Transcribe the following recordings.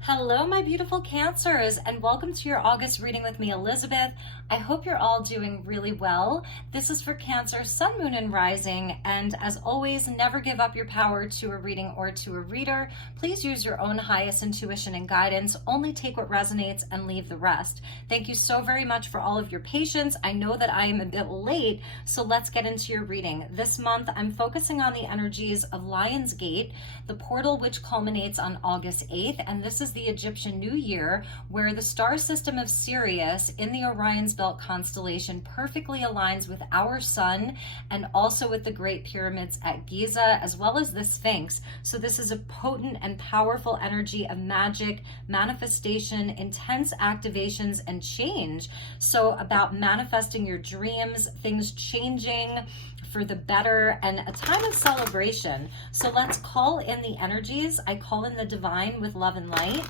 Hello, my beautiful Cancers, and welcome to your August reading with me, Elizabeth. I hope you're all doing really well. This is for Cancer, Sun, Moon, and Rising, and as always, never give up your power to a reading or to a reader. Please use your own highest intuition and guidance. Only take what resonates and leave the rest. Thank you so very much for all of your patience. I know that I am a bit late, so let's get into your reading. This month, I'm focusing on the energies of Lion's Gate, the portal which culminates on August 8th, and this is the Egyptian New Year, where the star system of Sirius in the Orion's Belt constellation perfectly aligns with our sun and also with the Great Pyramids at Giza, as well as the Sphinx. So this is a potent and powerful energy of magic, manifestation, intense activations, and change. So about manifesting your dreams, things changing for the better, and a time of celebration. So let's call in the energies. I call in the divine with love and light,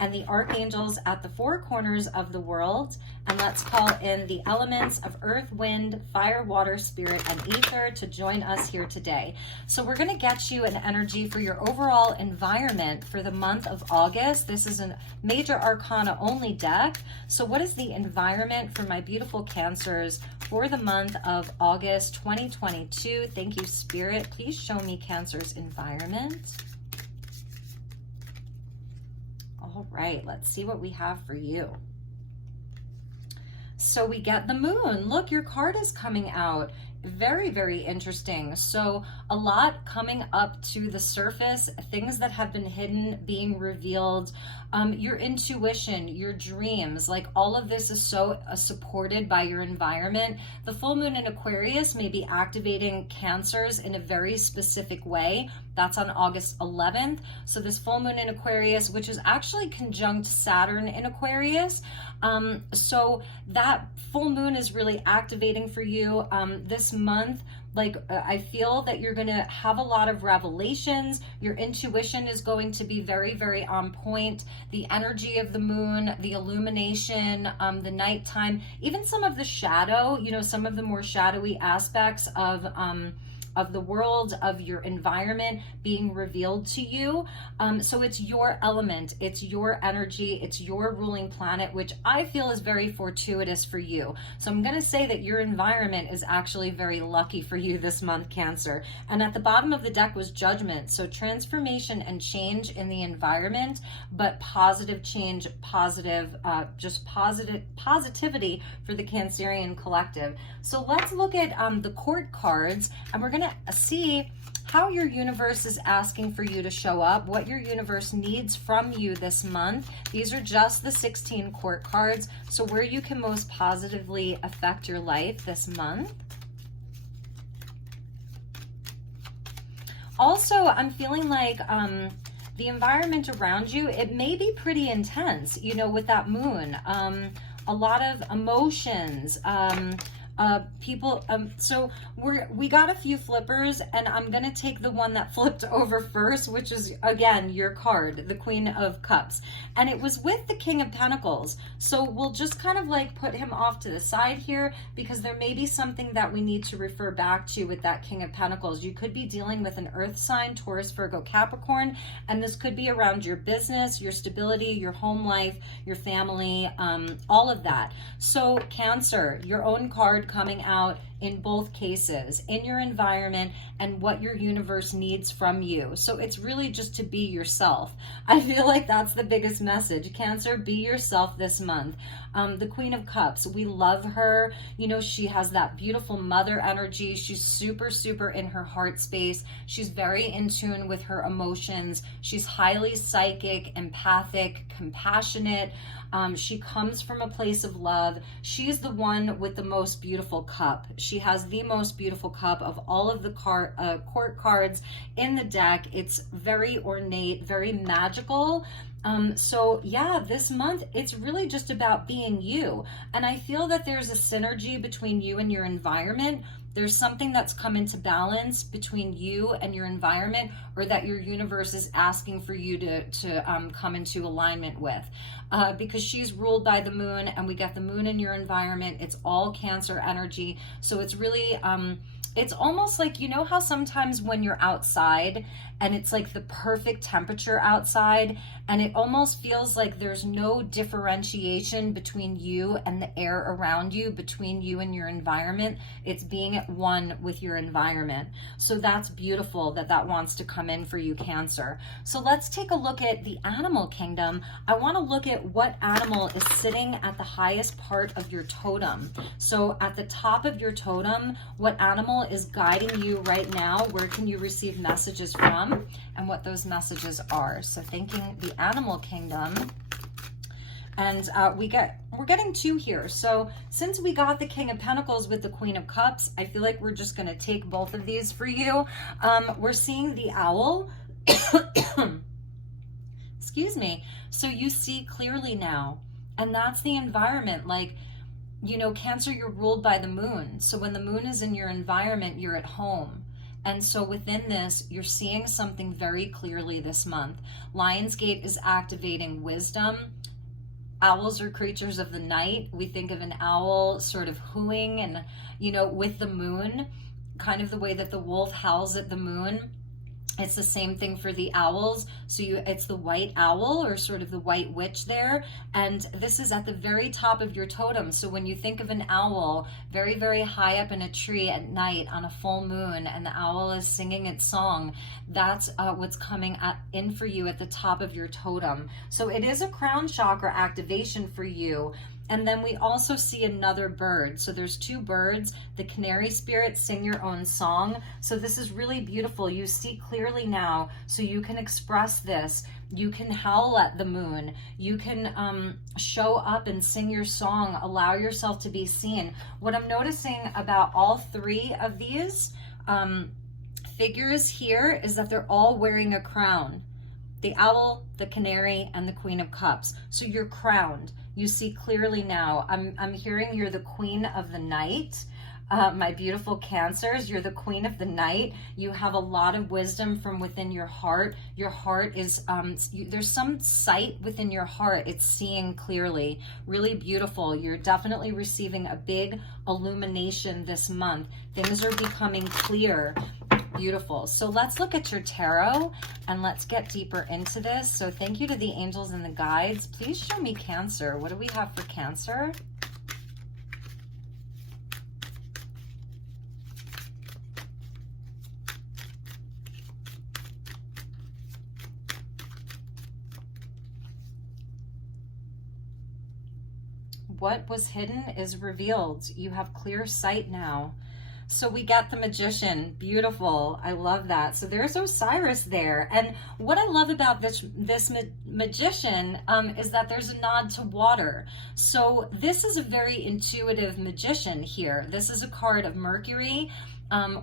and the archangels at the four corners of the world. And let's call in the elements of earth, wind, fire, water, spirit, and ether to join us here today. So we're going to get you an energy for your overall environment for the month of August. This is a major arcana only deck. So what is the environment for my beautiful Cancers for the month of August 2022? Thank you, Spirit. Please show me Cancer's environment. All right, let's see what we have for you. So we get the moon. Look, your card is coming out. Very, very interesting. So a lot coming up to the surface, things that have been hidden being revealed, your intuition, your dreams, like all of this is so supported by your environment. The full moon in Aquarius may be activating Cancers in a very specific way. That's on August 11th. So this full moon in Aquarius, which is actually conjunct Saturn in Aquarius. So that full moon is really activating for you this month. Like I feel that you're going to have a lot of revelations. Your intuition is going to be very, very on point. The energy of the moon, the illumination, the nighttime, even some of the shadow, some of the more shadowy aspects of the world, of your environment being revealed to you. So it's your element, it's your energy, it's your ruling planet, which I feel is very fortuitous for you. So I'm going to say that your environment is actually very lucky for you this month, Cancer. And at the bottom of the deck was Judgment. So transformation and change in the environment, but positive change, positivity for the Cancerian collective. So let's look at the court cards, and we're going to see how your universe is asking for you to show up, what your universe needs from you this month. These are just the 16 court cards, so where you can most positively affect your life this month. Also, I'm feeling like the environment around you, it may be pretty intense, with that moon. A lot of emotions, people, so we got a few flippers, and I'm gonna take the one that flipped over first, which is again your card, the Queen of Cups, and it was with the King of Pentacles. So we'll just kind of like put him off to the side here, because there may be something that we need to refer back to with that King of Pentacles. You could be dealing with an earth sign, Taurus, Virgo, Capricorn, and this could be around your business, your stability, your home life, your family, all of that. So Cancer, your own card coming out in both cases, in your environment and what your universe needs from you. So it's really just to be yourself. I feel like that's the biggest message. Cancer, be yourself this month. The Queen of Cups, we love her. She has that beautiful mother energy. She's super, super in her heart space. She's very in tune with her emotions. She's highly psychic, empathic, compassionate. She comes from a place of love. She's the one with the most beautiful cup. She has the most beautiful cup of all of the court cards in the deck. It's very ornate, very magical. So yeah, this month, it's really just about being you. And I feel that there's a synergy between you and your environment. There's something that's come into balance between you and your environment, or that your universe is asking for you to come into alignment with. Because she's ruled by the moon, and we got the moon in your environment. It's all Cancer energy. So it's really it's almost like, you know how sometimes when you're outside and it's like the perfect temperature outside, and it almost feels like there's no differentiation between you and the air around you, between you and your environment. It's being at one with your environment. So that's beautiful that that wants to come in for you, Cancer. So let's take a look at the animal kingdom. I want to look at what animal is sitting at the highest part of your totem. So at the top of your totem, what animal is guiding you right now? Where can you receive messages from? And what those messages are. So thinking the animal kingdom, and we're getting 2 here. So since we got the King of Pentacles with the Queen of Cups, I feel like we're just going to take both of these for you. We're seeing the owl. Excuse me. So you see clearly now, and that's the environment. Like, you know, Cancer, you're ruled by the moon. So when the moon is in your environment, you're at home. And so within this, you're seeing something very clearly this month. Lionsgate is activating wisdom. Owls are creatures of the night. We think of an owl sort of hooing and, you know, with the moon, kind of the way that the wolf howls at the moon. It's the same thing for the owls. So it's the white owl, or sort of the white witch there. And this is at the very top of your totem. So when you think of an owl, very, very high up in a tree at night on a full moon, and the owl is singing its song, that's what's coming in for you at the top of your totem. So it is a crown chakra activation for you. And then we also see another bird. So there's 2 birds. The canary spirit, sing your own song. So this is really beautiful. You see clearly now, so you can express this. You can howl at the moon. You can show up and sing your song. Allow yourself to be seen. What I'm noticing about all 3 of these figures here is that they're all wearing a crown. The owl, the canary, and the Queen of Cups. So you're crowned. You see clearly now. I'm hearing you're the queen of the night. My beautiful Cancers, you're the queen of the night. You have a lot of wisdom from within your heart. Your heart is, there's some sight within your heart. It's seeing clearly. Really beautiful. You're definitely receiving a big illumination this month. Things are becoming clear. Beautiful. So let's look at your tarot and let's get deeper into this. So thank you to the angels and the guides. Please show me Cancer. What do we have for Cancer? What was hidden is revealed. You have clear sight now. So we got the Magician. Beautiful. I love that. So there's Osiris there. And what I love about this Magician is that there's a nod to water. So this is a very intuitive magician here. This is a card of Mercury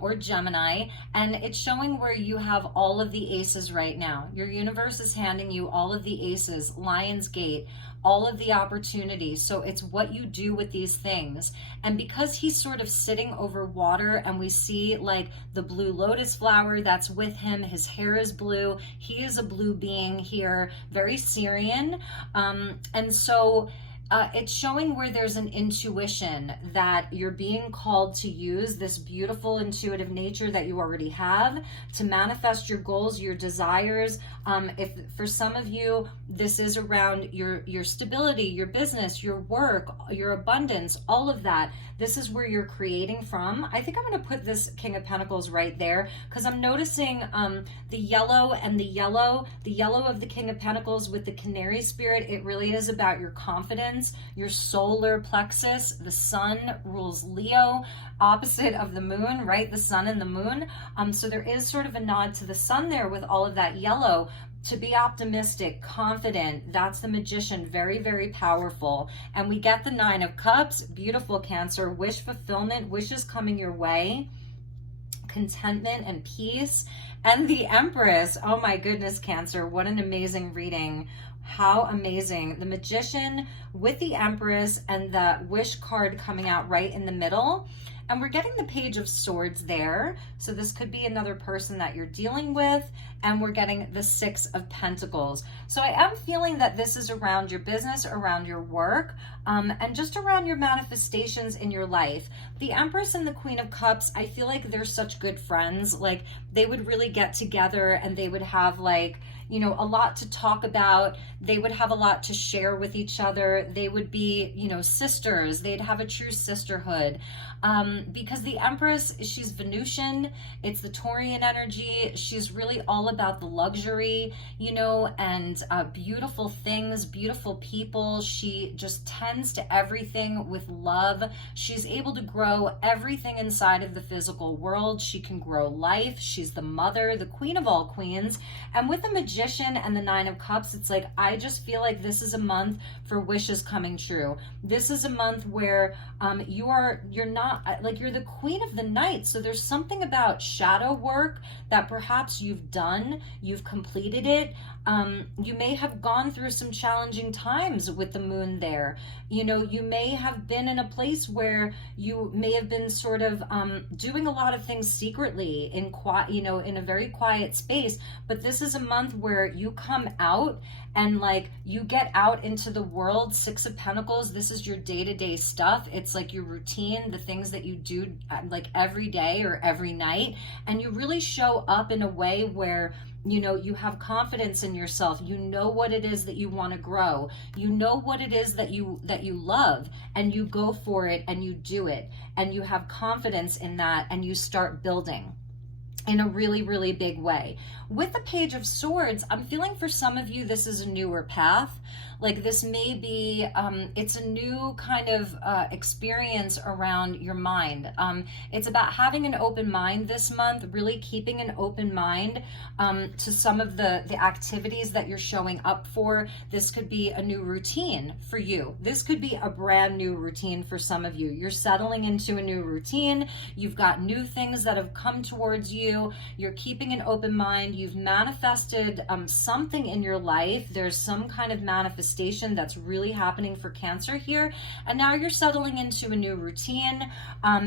or Gemini, and it's showing where you have all of the aces right now. Your universe is handing you all of the aces, Lionsgate, all of the opportunities. So it's what you do with these things. And because he's sort of sitting over water, and we see like the blue lotus flower that's with him, his hair is blue, he is a blue being here, very Syrian. And so it's showing where there's an intuition that you're being called to use this beautiful intuitive nature that you already have to manifest your goals, your desires. If for some of you, this is around your stability, your business, your work, your abundance, all of that. This is where you're creating from. I think I'm going to put this King of Pentacles right there because I'm noticing the yellow and the yellow of the King of Pentacles with the Canary Spirit. It really is about your confidence, your solar plexus. The sun rules Leo, opposite of the moon, right? The sun and the moon. So there is sort of a nod to the sun there with all of that yellow. To be optimistic, confident, that's the Magician, very, very powerful. And we get the Nine of Cups, beautiful Cancer, wish fulfillment, wishes coming your way, contentment and peace, and the Empress. Oh my goodness, Cancer, what an amazing reading. How amazing. The Magician with the Empress and the wish card coming out right in the middle. And we're getting the Page of Swords there. So this could be another person that you're dealing with. And we're getting the Six of Pentacles. So I am feeling that this is around your business, around your work, and just around your manifestations in your life. The Empress and the Queen of Cups, I feel like they're such good friends. Like they would really get together and they would have like, you know, a lot to talk about. They would have a lot to share with each other. They would be, you know, sisters. They'd have a true sisterhood. Because the Empress, she's Venusian. It's the Taurian energy. She's really all about the luxury, you know, and beautiful things, beautiful people. She just tends to everything with love. She's able to grow everything inside of the physical world. She can grow life. She's the mother, the queen of all queens. And with the Magician and the Nine of Cups, it's like, I just feel like this is a month for wishes coming true. This is a month where you're not, like, you're the queen of the night. So there's something about shadow work that perhaps you've done, you've completed it. You may have gone through some challenging times with the moon there. You know, you may have been in a place where you may have been sort of doing a lot of things secretly in quiet, you know, in a very quiet space. But this is a month where you come out and like you get out into the world. Six of Pentacles, this is your day-to-day stuff. It's like your routine, the things that you do like every day or every night. And you really show up in a way where, you know, you have confidence in yourself. You know what it is that you want to grow. You know what it is that you love, and you go for it and you do it, and you have confidence in that, and you start building in a really, really big way. With the Page of Swords, I'm feeling for some of you, this is a newer path. Like this may be, it's a new kind of experience around your mind. It's about having an open mind this month, really keeping an open mind to some of the activities that you're showing up for. This could be a new routine for you. This could be a brand new routine for some of you. You're settling into a new routine. You've got new things that have come towards you. You're keeping an open mind. You've manifested something in your life. There's some kind of manifestation that's really happening for Cancer here. And now you're settling into a new routine,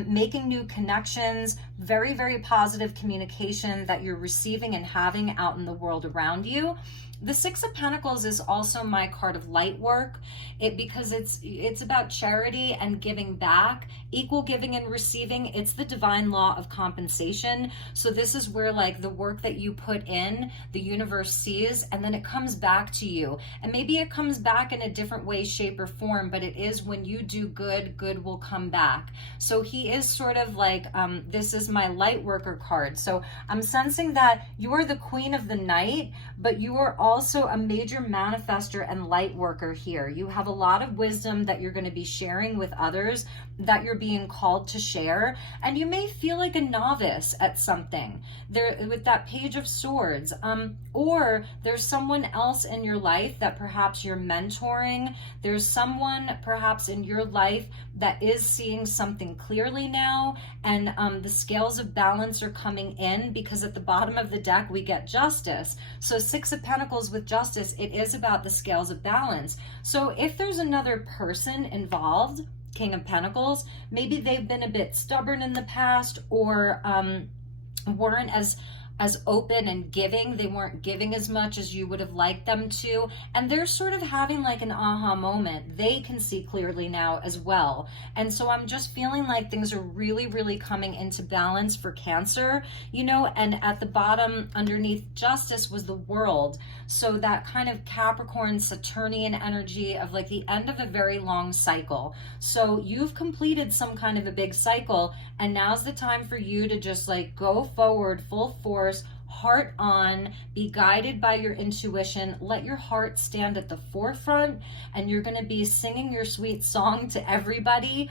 making new connections, very, very positive communication that you're receiving and having out in the world around you. The Six of Pentacles is also my card of light work, because it's about charity and giving back, equal giving and receiving. It's the divine law of compensation. So this is where like the work that you put in, the universe sees, and then it comes back to you. And maybe it comes back in a different way, shape, or form, but it is when you do good, good will come back. So he is sort of like, this is my light worker card. So I'm sensing that you're the queen of the night, but you are also a major manifester and light worker here. You have a lot of wisdom that you're going to be sharing with others, that you're being called to share, and you may feel like a novice at something there with that Page of Swords, or there's someone else in your life that perhaps you're mentoring. There's someone perhaps in your life that is seeing something clearly now, and the scales of balance are coming in, because at the bottom of the deck we get Justice. So Six of Pentacles with Justice, it is about the scales of balance. So if there's another person involved, King of Pentacles, maybe they've been a bit stubborn in the past, or weren't as open and giving. They weren't giving as much as you would have liked them to, and they're sort of having like an aha moment. They can see clearly now as well. And so I'm just feeling like things are really, really coming into balance for Cancer, you know. And at the bottom underneath Justice was the World. So that kind of Capricorn Saturnian energy of like the end of a very long cycle. So you've completed some kind of a big cycle, and now's the time for you to just like go forward full force, heart on, be guided by your intuition. Let your heart stand at the forefront, and you're going to be singing your sweet song to everybody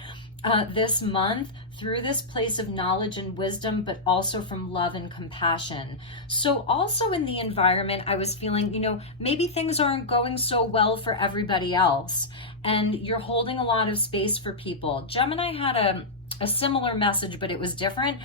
this month through this place of knowledge and wisdom, but also from love and compassion. So also in the environment, I was feeling, you know, maybe things aren't going so well for everybody else, and you're holding a lot of space for people. Gemini had a similar message, but it was different.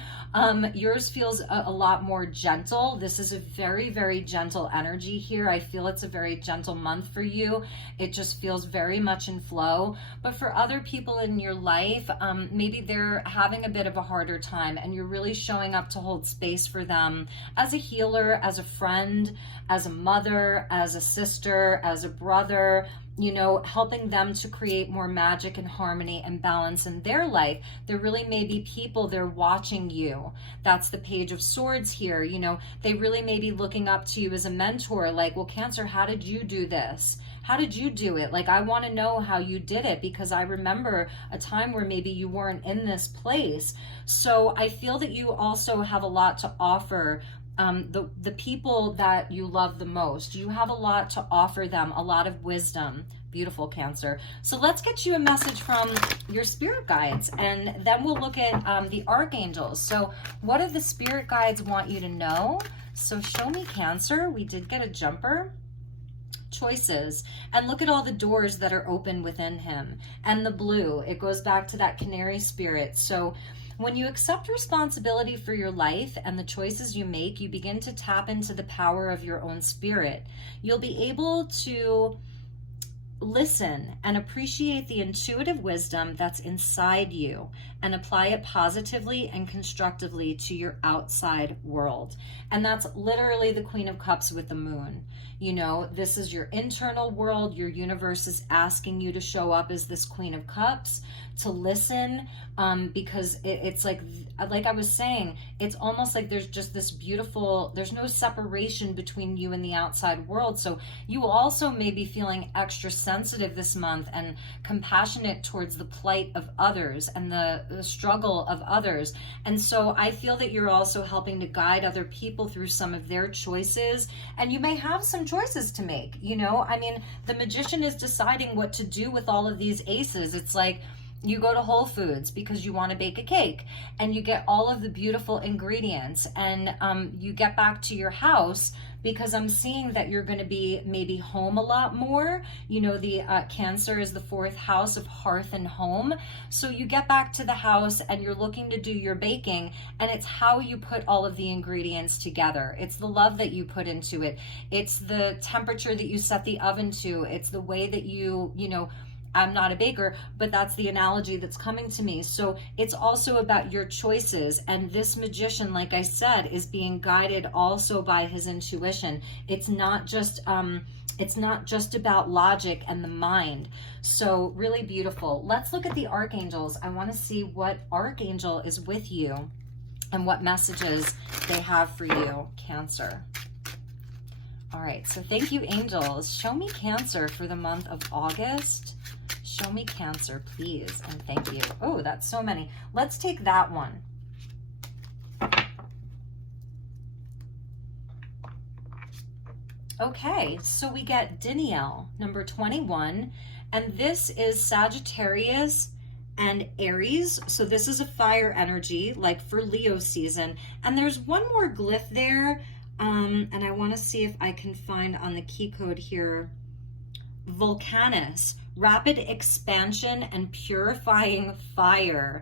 Yours feels a lot more gentle. This is a very, very gentle energy here. I feel it's a very gentle month for you. It just feels very much in flow. But for other people in your life, maybe they're having a bit of a harder time, and you're really showing up to hold space for them as a healer, as a friend, as a mother, as a sister, as a brother, you know, helping them to create more magic and harmony and balance in their life. There really may be people, they're watching you. That's the Page of Swords here. You know, they really may be looking up to you as a mentor, like, well, Cancer, how did you do this? How did you do it? Like, I want to know how you did it, because I remember a time where maybe you weren't in this place. So I feel that you also have a lot to offer the people that you love the most. You have a lot to offer them, a lot of wisdom. Beautiful, Cancer. So let's get you a message from your spirit guides, and then we'll look at the archangels. So what do the spirit guides want you to know? So show me, Cancer. We did get a jumper. Choices, and look at all the doors that are open within him. And the blue, it goes back to that canary spirit. So when you accept responsibility for your life and the choices you make, you begin to tap into the power of your own spirit. You'll be able to listen and appreciate the intuitive wisdom that's inside you and apply it positively and constructively to your outside world. And that's literally the Queen of Cups with the moon. You know, this is your internal world. Your universe is asking you to show up as this Queen of Cups, to listen, because it's like I was saying, it's almost like there's just this beautiful, there's no separation between you and the outside world. So you also may be feeling extra sensitive this month and compassionate towards the plight of others and the struggle of others. And so I feel that you're also helping to guide other people through some of their choices. And you may have some choices to make, you know? I mean, the Magician is deciding what to do with all of these aces. It's like, you go to Whole Foods because you want to bake a cake, and you get all of the beautiful ingredients, and you get back to your house, because I'm seeing that you're going to be maybe home a lot more. You know, the Cancer is the 4th house of hearth and home. So you get back to the house and you're looking to do your baking, and it's how you put all of the ingredients together. It's the love that you put into it. It's the temperature that you set the oven to. It's the way that you know, I'm not a baker, but that's the analogy that's coming to me. So it's also about your choices. And this Magician, like I said, is being guided also by his intuition. It's not just about logic and the mind. So really beautiful. Let's look at the archangels. I want to see what archangel is with you and what messages they have for you, Cancer. All right, so thank you, angels. Show me Cancer for the month of August. Show me Cancer, please, and thank you. Oh, that's so many. Let's take that one. Okay, so we get Danielle, number 21, and this is Sagittarius and Aries. So this is a fire energy, like for Leo season. And there's one more glyph there, and I want to see if I can find on the key code here, Volcanus. Rapid expansion and purifying fire.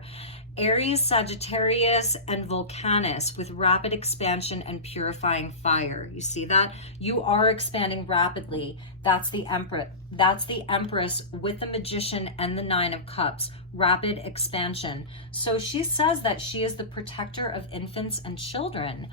Aries, Sagittarius, and Volcanus with rapid expansion and purifying fire. You see that? You are expanding rapidly. That's the Empress. That's the Empress with the Magician and the 9 of Cups. Rapid expansion. So she says that she is the protector of infants and children.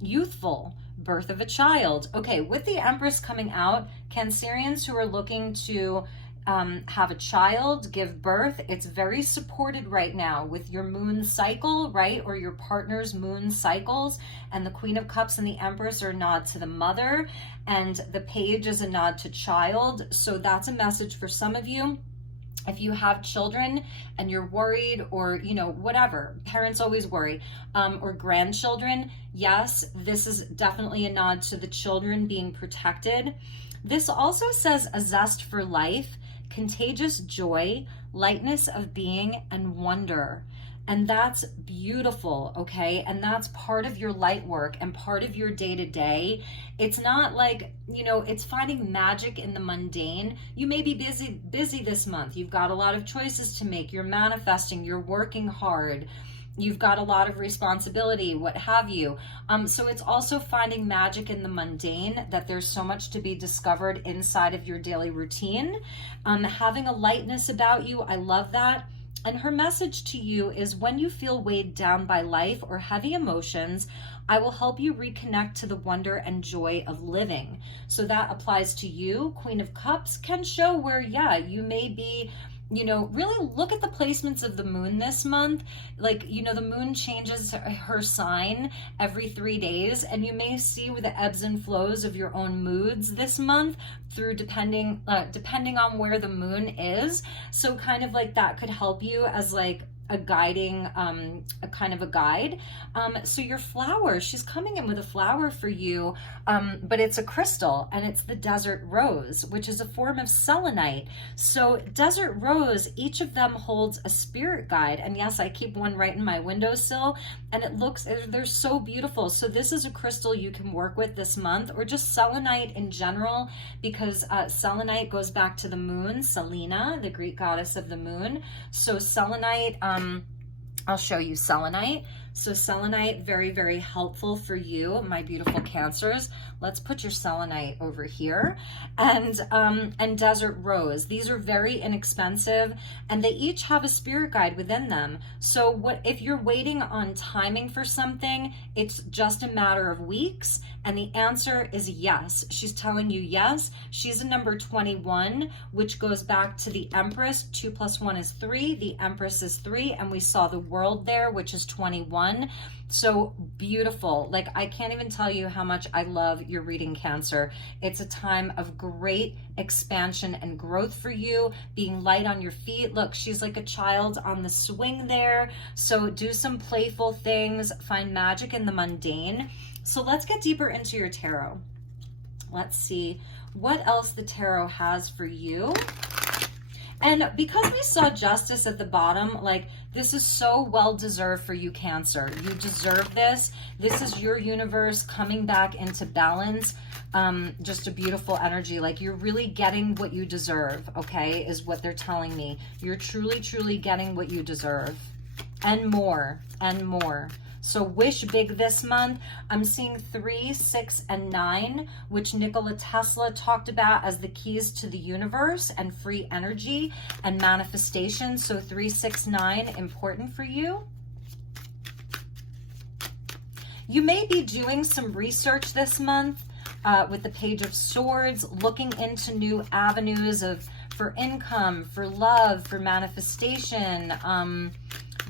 Youthful. Birth of a child. Okay, with the Empress coming out, Cancerians who are looking to have a child, give birth, it's very supported right now with your moon cycle, right? Or your partner's moon cycles. And the Queen of Cups and the Empress are a nod to the mother, and the Page is a nod to child. So that's a message for some of you. If you have children and you're worried, or, you know, whatever, parents always worry, or grandchildren, yes, this is definitely a nod to the children being protected. This also says a zest for life, contagious joy, lightness of being, and wonder. And that's beautiful, okay? And that's part of your light work and part of your day-to-day. It's not like, you know, it's finding magic in the mundane. You may be busy this month. You've got a lot of choices to make. You're manifesting, you're working hard. You've got a lot of responsibility, what have you. So it's also finding magic in the mundane, that there's so much to be discovered inside of your daily routine. Having a lightness about you, I love that. And her message to you is, when you feel weighed down by life or heavy emotions, I will help you reconnect to the wonder and joy of living. So that applies to you. Queen of Cups can show where, yeah, you may be, you know, really look at the placements of the moon this month. Like, you know, the moon changes her sign every 3 days, and you may see with the ebbs and flows of your own moods this month through depending on where the moon is. So kind of like that could help you as like a guiding, a kind of a guide. So your flower, she's coming in with a flower for you, but it's a crystal, and it's the desert rose, which is a form of selenite. So desert rose, each of them holds a spirit guide. And yes, I keep one right in my windowsill, and they're so beautiful. So this is a crystal you can work with this month, or just selenite in general, because selenite goes back to the moon, Selena, the Greek goddess of the moon. So selenite, I'll show you selenite. So selenite, very, very helpful for you, my beautiful Cancers. Let's put your selenite over here. And desert rose. These are very inexpensive, and they each have a spirit guide within them. So what if you're waiting on timing for something, it's just a matter of weeks, and the answer is yes. She's telling you yes. She's a number 21, which goes back to the Empress. 2 + 1 is 3. The Empress is 3, and we saw the world there, which is 21. So beautiful. Like, I can't even tell you how much I love your reading, Cancer. It's a time of great expansion and growth for you, being light on your feet. Look, she's like a child on the swing there. So do some playful things, find magic in the mundane. So let's get deeper into your tarot. Let's see what else the tarot has for you. And because we saw justice at the bottom, like, this is so well deserved for you, Cancer. You deserve this. This is your universe coming back into balance. Just a beautiful energy. Like, you're really getting what you deserve, okay, is what they're telling me. You're truly, truly getting what you deserve, and more, and more. So wish big this month. I'm seeing 3, 6, and 9, which Nikola Tesla talked about as the keys to the universe and free energy and manifestation. So 3, 6, 9, important for you. You may be doing some research this month with the Page of Swords, looking into new avenues for income, for love, for manifestation,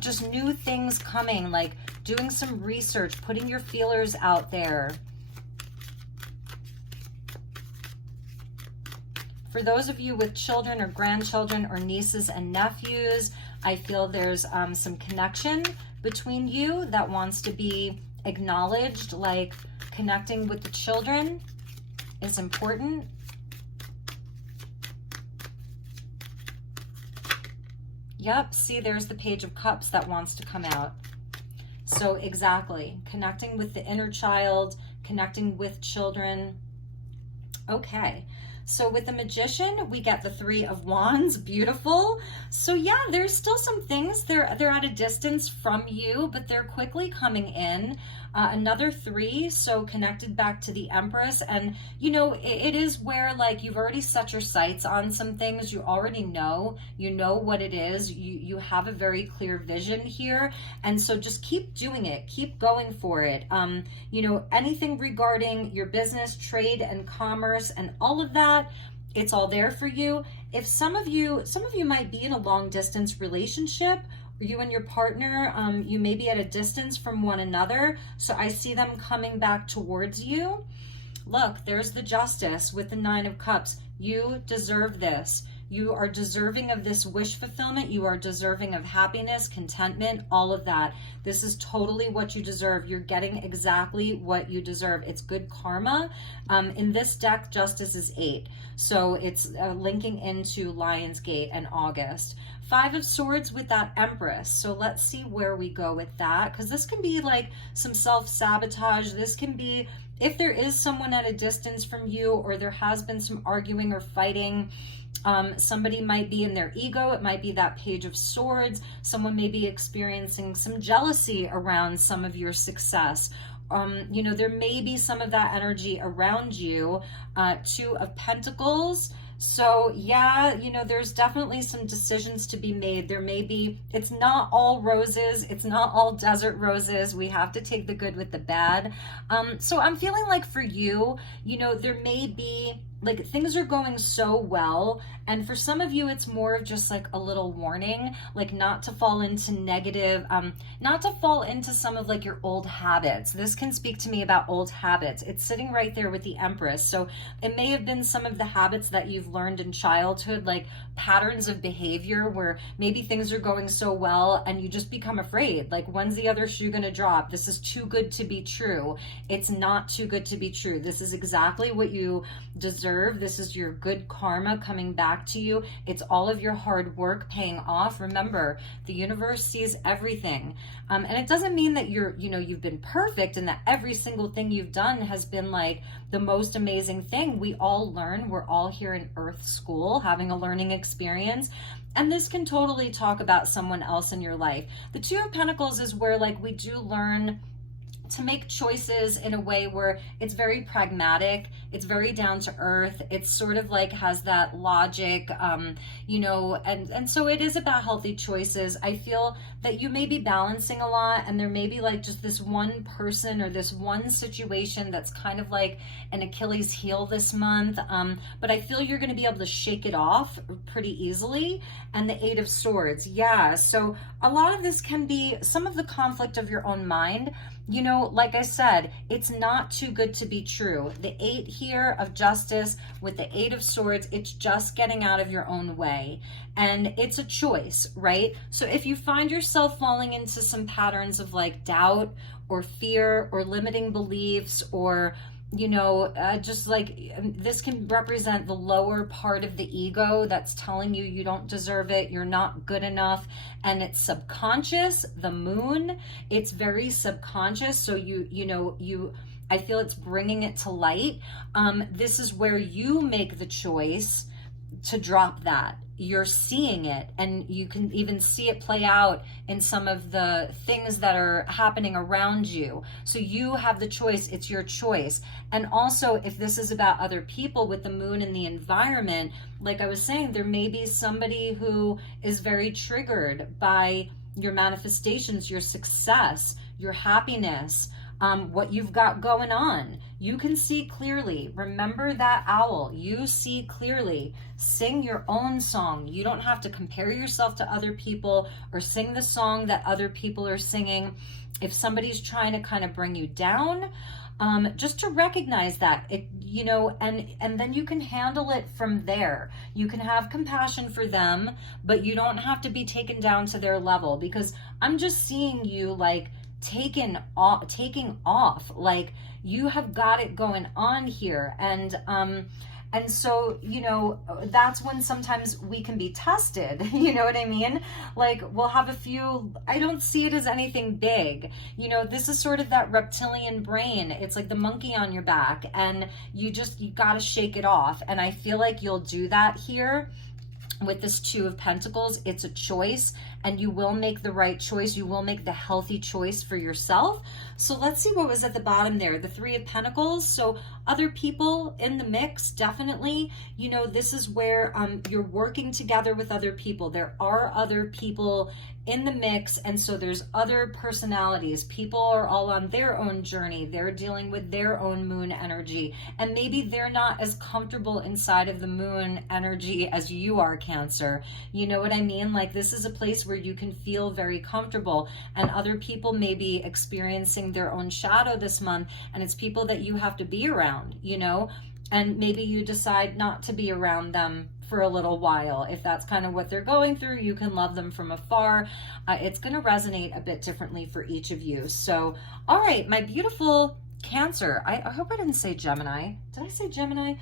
just new things coming, like doing some research, putting your feelers out there. For those of you with children or grandchildren or nieces and nephews, I feel there's some connection between you that wants to be acknowledged, like connecting with the children is important. Yep, see, there's the Page of Cups that wants to come out. So exactly, connecting with the inner child, connecting with children. Okay, so with the Magician, we get the 3 of Wands, beautiful. So yeah, there's still some things, they're at a distance from you, but they're quickly coming in. Another 3, so connected back to the Empress. And you know, it is where, like, you've already set your sights on some things. You already know, you know what it is. You have a very clear vision here. And so just keep doing it, keep going for it. You know, anything regarding your business, trade and commerce and all of that, it's all there for you. If some of you might be in a long distance relationship, you and your partner, you may be at a distance from one another. So I see them coming back towards you. Look, there's the Justice with the 9 of Cups. You deserve this. You are deserving of this wish fulfillment. You are deserving of happiness, contentment, all of that. This is totally what you deserve. You're getting exactly what you deserve. It's good karma. In this deck, Justice is 8. So it's linking into Lion's Gate and August. 5 of Swords with that Empress. So let's see where we go with that, because this can be like some self-sabotage. This can be if there is someone at a distance from you, or there has been some arguing or fighting. Somebody might be in their ego. It might be that Page of Swords. Someone may be experiencing some jealousy around some of your success. You know, there may be some of that energy around you. 2 of Pentacles. So yeah, you know, there's definitely some decisions to be made. There may be, it's not all roses. It's not all desert roses. We have to take the good with the bad. So I'm feeling like for you, you know, there may be like things are going so well, and for some of you it's more of just like a little warning, like not to fall into negative, not to fall into some of like your old habits. This can speak to me about old habits. It's sitting right there with the Empress. So it may have been some of the habits that you've learned in childhood, like patterns of behavior where maybe things are going so well and you just become afraid. Like, when's the other shoe gonna drop? This is too good to be true. It's not too good to be true. This is exactly what you deserve. This is your good karma coming back to you. It's all of your hard work paying off. Remember, the universe sees everything. And it doesn't mean that you've been perfect and that every single thing you've done has been like the most amazing thing. We all learn. We're all here in Earth School having a learning experience. And this can totally talk about someone else in your life. The 2 of Pentacles is where like we do learn to make choices in a way where it's very pragmatic, it's very down to earth, it's sort of like has that logic, you know, and so it is about healthy choices. I feel that you may be balancing a lot, and there may be like just this one person or this one situation that's kind of like an Achilles heel this month, but I feel you're going to be able to shake it off pretty easily. And the 8 of Swords, yeah, so a lot of this can be some of the conflict of your own mind. You know, like I said, it's not too good to be true. The 8 here of Justice with the 8 of Swords, it's just getting out of your own way. And it's a choice, right? So if you find yourself falling into some patterns of like doubt or fear or limiting beliefs, or you know, just like this can represent the lower part of the ego that's telling you you don't deserve it, you're not good enough, and it's subconscious. The moon, it's very subconscious. So I feel it's bringing it to light. This is where you make the choice to drop that. You're seeing it, and you can even see it play out in some of the things that are happening around you. So you have the choice. It's your choice. And also, if this is about other people with the moon and the environment, like I was saying, there may be somebody who is very triggered by your manifestations, your success, your happiness, what you've got going on. You can see clearly. Remember that owl. You see clearly. Sing your own song. You don't have to compare yourself to other people or sing the song that other people are singing. If somebody's trying to kind of bring you down, just to recognize that, and then you can handle it from there. You can have compassion for them, but you don't have to be taken down to their level, because I'm just seeing you like taking off, like you have got it going on here. And so, that's when sometimes we can be tested, you know what I mean? Like we'll have a few, I don't see it as anything big. This is sort of that reptilian brain. It's like the monkey on your back, and you gotta shake it off. And I feel like you'll do that here with this 2 of Pentacles. It's a choice, and you will make the right choice. You will make the healthy choice for yourself. So let's see what was at the bottom there. The 3 of Pentacles. So other people in the mix, definitely. This is where you're working together with other people. There are other people in the mix, and so there's other personalities. People are all on their own journey. They're dealing with their own moon energy, and maybe they're not as comfortable inside of the moon energy as you are, Cancer. You know what I mean? Like this is a place where you can feel very comfortable, and other people may be experiencing their own shadow this month, and it's people that you have to be around, and maybe you decide not to be around them for a little while. If that's kind of what they're going through, you can love them from afar. It's going to resonate a bit differently for each of you. So, all right, my beautiful Cancer. I hope I didn't say Gemini. Did I say Gemini?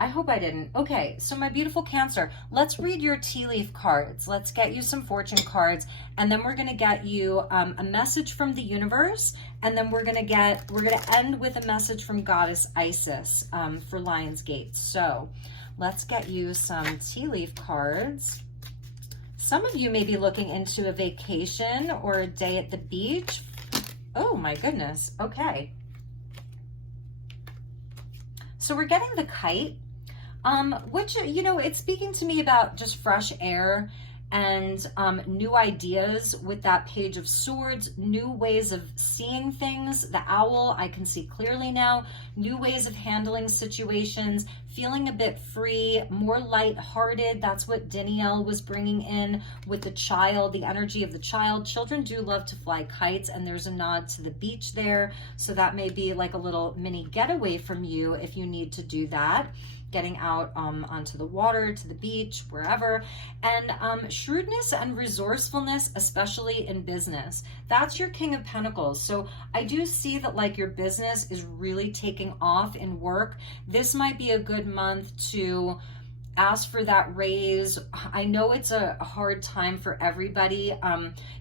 I hope I didn't. Okay, so my beautiful Cancer, let's read your tea leaf cards. Let's get you some fortune cards, and then we're going to get you a message from the universe, and then we're going to end with a message from Goddess Isis for Lionsgate. So let's get you some tea leaf cards. Some of you may be looking into a vacation or a day at the beach. Oh my goodness. Okay. So we're getting the Kite, which, you know, it's speaking to me about just fresh air and new ideas with that Page of Swords, new ways of seeing things. The Owl, I can see clearly now, new ways of handling situations, feeling a bit free, more lighthearted. That's what Danielle was bringing in with the child, the energy of the child. Children do love to fly kites, and there's a nod to the beach there. So that may be like a little mini getaway from you if you need to do that. Getting out onto the water, to the beach, wherever. And shrewdness and resourcefulness, especially in business. That's your King of Pentacles. So I do see that like your business is really taking off in work. This might be a good month to ask for that raise. I know it's a hard time for everybody.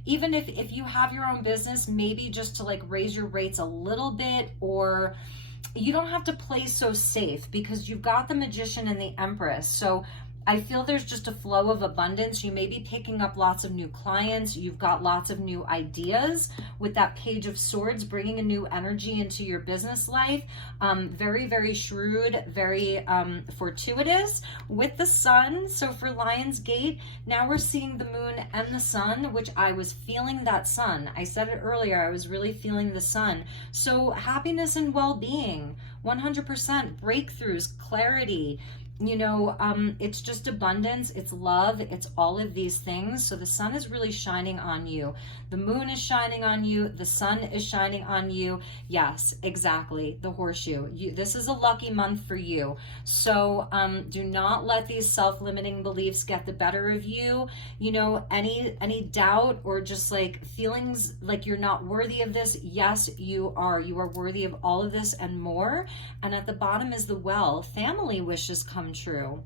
Even if you have your own business, maybe just to like raise your rates a little bit, or you don't have to play so safe because you've got the Magician and the Empress. So I feel there's just a flow of abundance. You may be picking up lots of new clients. You've got lots of new ideas with that Page of Swords, bringing a new energy into your business life. Very, very shrewd, very fortuitous with the Sun. So for Lionsgate, now we're seeing the Moon and the Sun, which I was feeling that Sun. I said it earlier, I was really feeling the Sun. So happiness and well-being, 100%, breakthroughs, clarity. You know, it's just abundance, it's love, it's all of these things. So the sun is really shining on you. The moon is shining on you. The sun is shining on you. Yes, exactly. The horseshoe. This is a lucky month for you. So do not let these self-limiting beliefs get the better of you. You know, any doubt or just like feelings like you're not worthy of this. Yes, you are. You are worthy of all of this and more. And at the bottom is the Well. Family wishes come true.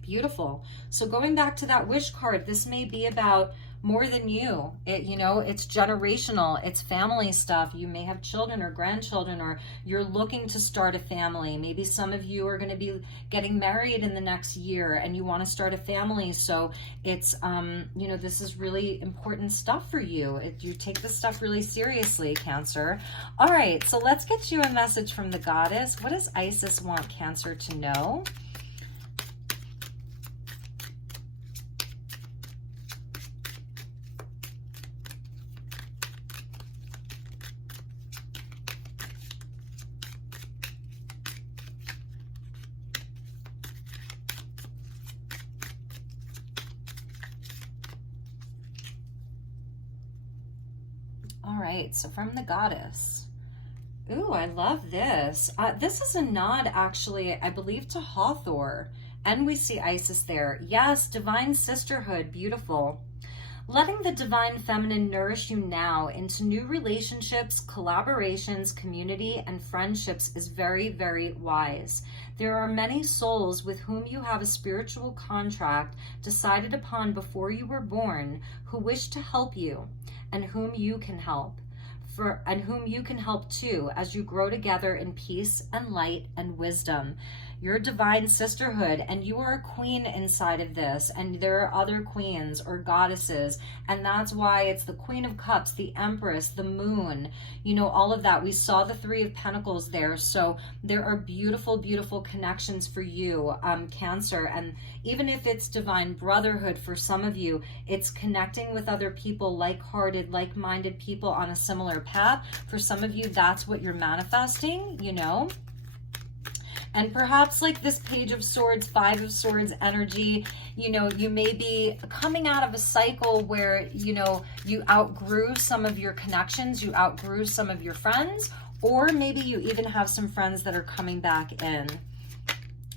Beautiful. So going back to that wish card, this may be about more than you. You know, it's generational, it's family stuff. You may have children or grandchildren, or you're looking to start a family. Maybe some of you are going to be getting married in the next year and you want to start a family. So it's, you know, this is really important stuff for you. You take this stuff really seriously, Cancer. All right, so let's get you a message from the Goddess. What does Isis want Cancer to know? All right, so from the Goddess. Ooh, I love this. This is a nod, actually, I believe, to Hathor. And we see Isis there. Yes, divine sisterhood, beautiful. Letting the divine feminine nourish you now into new relationships, collaborations, community, and friendships is very, very wise. There are many souls with whom you have a spiritual contract decided upon before you were born who wish to help you and whom you can help. And whom you can help too as you grow together in peace and light and wisdom. You're divine sisterhood, and you are a queen inside of this, and there are other queens or goddesses, and that's why it's the Queen of Cups, the Empress, the Moon, you know, all of that. We saw the Three of Pentacles there, so there are beautiful, beautiful connections for you, Cancer. And even if it's divine brotherhood for some of you, it's connecting with other people, like-hearted, like-minded people on a similar path. For some of you, that's what you're manifesting, you know. And perhaps like this Page of Swords, Five of Swords energy, you know, you may be coming out of a cycle where, you know, you outgrew some of your connections, you outgrew some of your friends, or maybe you even have some friends that are coming back in.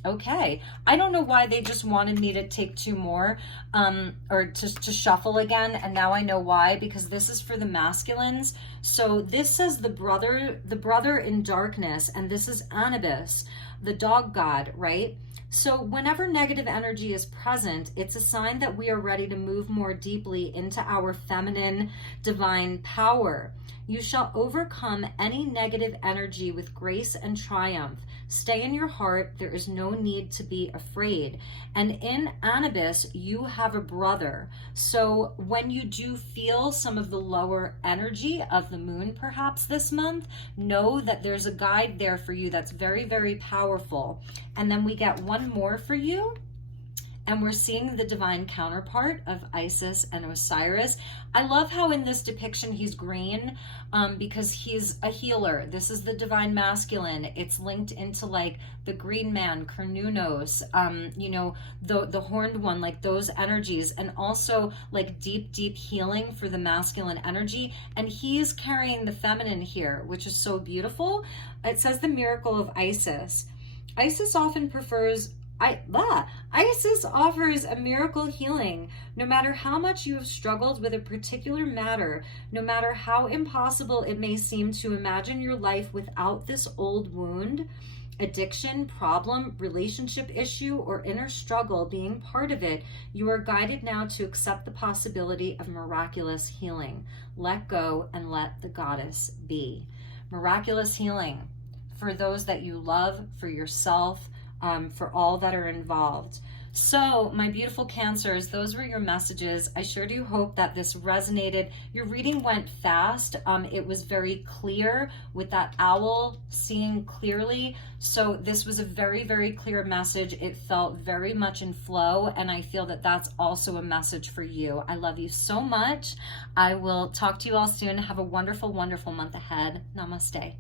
Okay, I don't know why they just wanted me to take two more, or to shuffle again, and now I know why, because this is for the masculines. So this says the brother in darkness, and this is Anubis, the dog god, right? So whenever negative energy is present, it's a sign that we are ready to move more deeply into our feminine divine power. You shall overcome any negative energy with grace and triumph. Stay in your heart. There is no need to be afraid. And in Anubis, you have a brother. So when you do feel some of the lower energy of the moon, perhaps this month, know that there's a guide there for you that's very, very powerful. And then we get one more for you. And we're seeing the divine counterpart of Isis and Osiris. I love how in this depiction he's green, because he's a healer. This is the divine masculine. It's linked into like the green man, Cernunnos, you know, the horned one, like those energies, and also like deep, deep healing for the masculine energy. And he's carrying the feminine here, which is so beautiful. It says the miracle of Isis. Isis often prefers Isis offers a miracle healing. No matter how much you have struggled with a particular matter, no matter how impossible it may seem to imagine your life without this old wound, addiction, problem, relationship issue, or inner struggle being part of it, you are guided now to accept the possibility of miraculous healing. Let go and let the goddess be. Miraculous healing for those that you love, for yourself, for all that are involved. So my beautiful Cancers, those were your messages. I sure do hope that this resonated. Your reading went fast. It was very clear with that owl seeing clearly. So this was a very, very clear message. It felt very much in flow, and I feel that that's also a message for you. I love you so much. I will talk to you all soon. Have a wonderful, wonderful month ahead. Namaste.